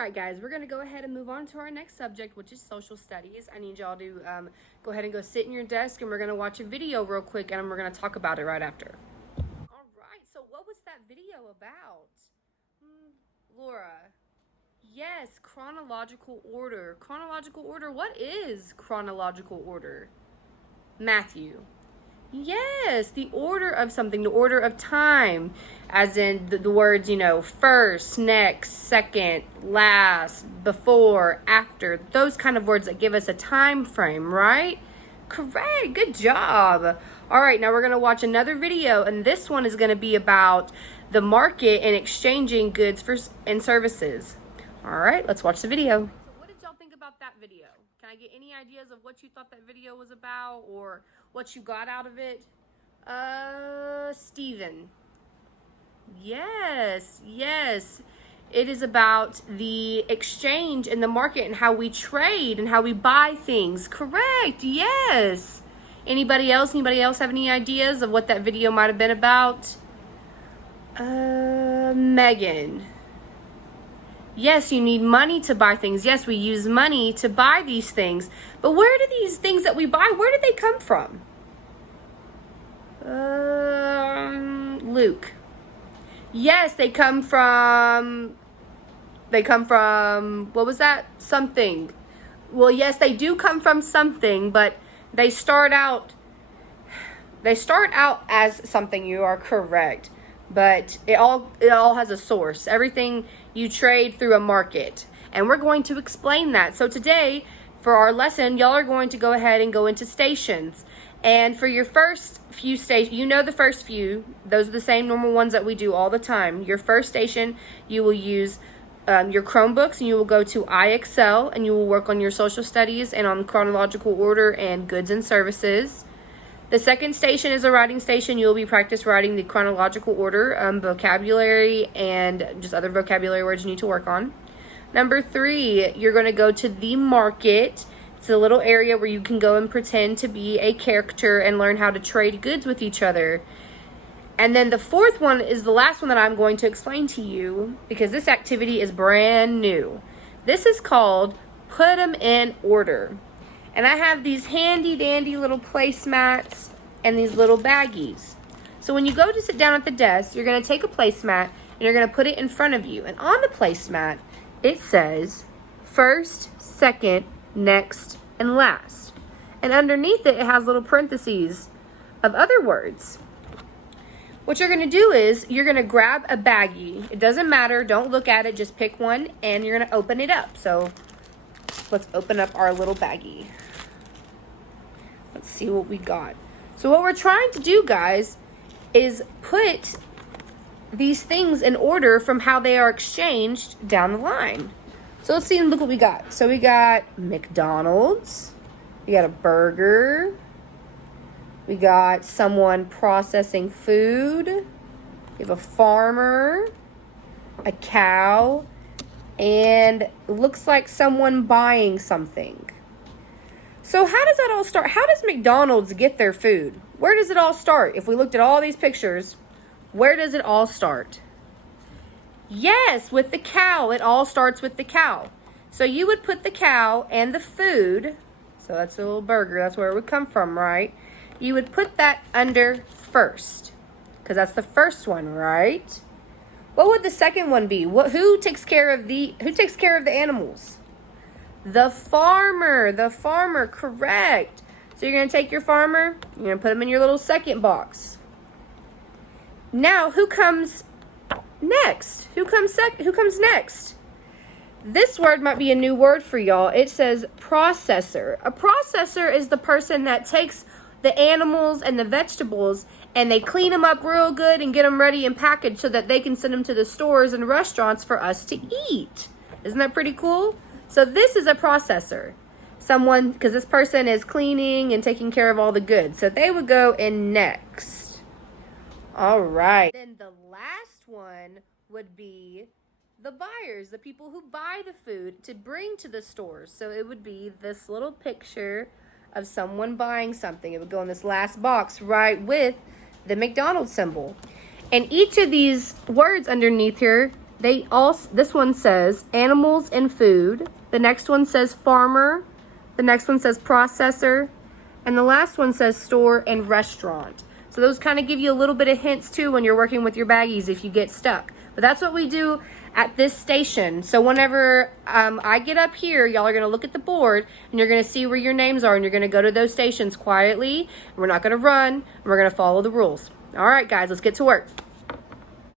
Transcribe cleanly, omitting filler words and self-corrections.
All right, guys, we're going to go ahead and move on to our next subject, which is social studies. I need y'all to go ahead and go sit in your desk, and we're going to watch a video real quick, and we're going to talk about it right after. All right, so what was that video about? Laura. Yes, chronological order. Chronological order. What is chronological order? Matthew. Yes, the order of something, the order of time, as in the words, first, next, second, last, before, after, those kind of words that give us a time frame, right? Correct, good job. All right, now we're going to watch another video, and this one is going to be about the market and exchanging goods and services. All right, let's watch the video. So what did y'all think about that video? Can I get any ideas of what you thought that video was about or what you got out of it? Steven. Yes. It is about the exchange in the market and how we trade and how we buy things. Correct, yes. Anybody else have any ideas of what that video might have been about? Megan. Yes, you need money to buy things. Yes, we use money to buy these things. But where do these things that we buy, where did they come from? Luke. Yes, they come from, what was that? Something. Well, yes, they do come from something, but they start out as something. You are correct. But it all has a source. Everything you trade through a market. And we're going to explain that. So today, for our lesson, y'all are going to go ahead and go into stations. And for your first few stations, the first few. Those are the same normal ones that we do all the time. Your first station, you will use your Chromebooks, and you will go to iExcel, and you will work on your social studies and on chronological order and goods and services. The second station is a writing station. You'll be practice writing the chronological order, vocabulary, and just other vocabulary words you need to work on. Number 3, you're going to go to the market. It's a little area where you can go and pretend to be a character and learn how to trade goods with each other. And then the fourth one is the last one that I'm going to explain to you because this activity is brand new. This is called Put 'em in Order. And I have these handy dandy little placemats and these little baggies. So when you go to sit down at the desk, you're going to take a placemat and you're going to put it in front of you. And on the placemat, it says first, second, next, and last. And underneath it, it has little parentheses of other words. What you're going to do is you're going to grab a baggie. It doesn't matter. Don't look at it. Just pick one and you're going to open it up. So let's open up our little baggie. Let's see what we got. So what we're trying to do, guys, is put these things in order from how they are exchanged down the line. So let's see and look what we got. So we got McDonald's. We got a burger. We got someone processing food. We have a farmer, a cow, and it looks like someone buying something. So how does that all start? How does McDonald's get their food? Where does it all start? If we looked at all these pictures, where does it all start? Yes, with the cow. It all starts with the cow. So you would put the cow and the food. So that's a little burger. That's where it would come from, right? You would put that under first because that's the first one, right? What would the second one be? Who takes care of the animals? The farmer, correct. So you're going to take your farmer, you're going to put him in your little second box. Now, who comes next? Who comes next? This word might be a new word for y'all. It says processor. A processor is the person that takes the animals and the vegetables and they clean them up real good and get them ready and packaged so that they can send them to the stores and restaurants for us to eat. Isn't that pretty cool? So this is a processor. Someone, because this person is cleaning and taking care of all the goods. So they would go in next. All right. Then the last one would be the buyers, the people who buy the food to bring to the stores. So it would be this little picture of someone buying something. It would go in this last box right with the McDonald's symbol. And each of these words underneath here This one says animals and food. The next one says farmer. The next one says processor. And the last one says store and restaurant. So those kind of give you a little bit of hints too when you're working with your baggies if you get stuck. But that's what we do at this station. So whenever I get up here, y'all are going to look at the board and you're going to see where your names are, and you're going to go to those stations quietly. We're not going to run. We're going to follow the rules. All right, guys, let's get to work.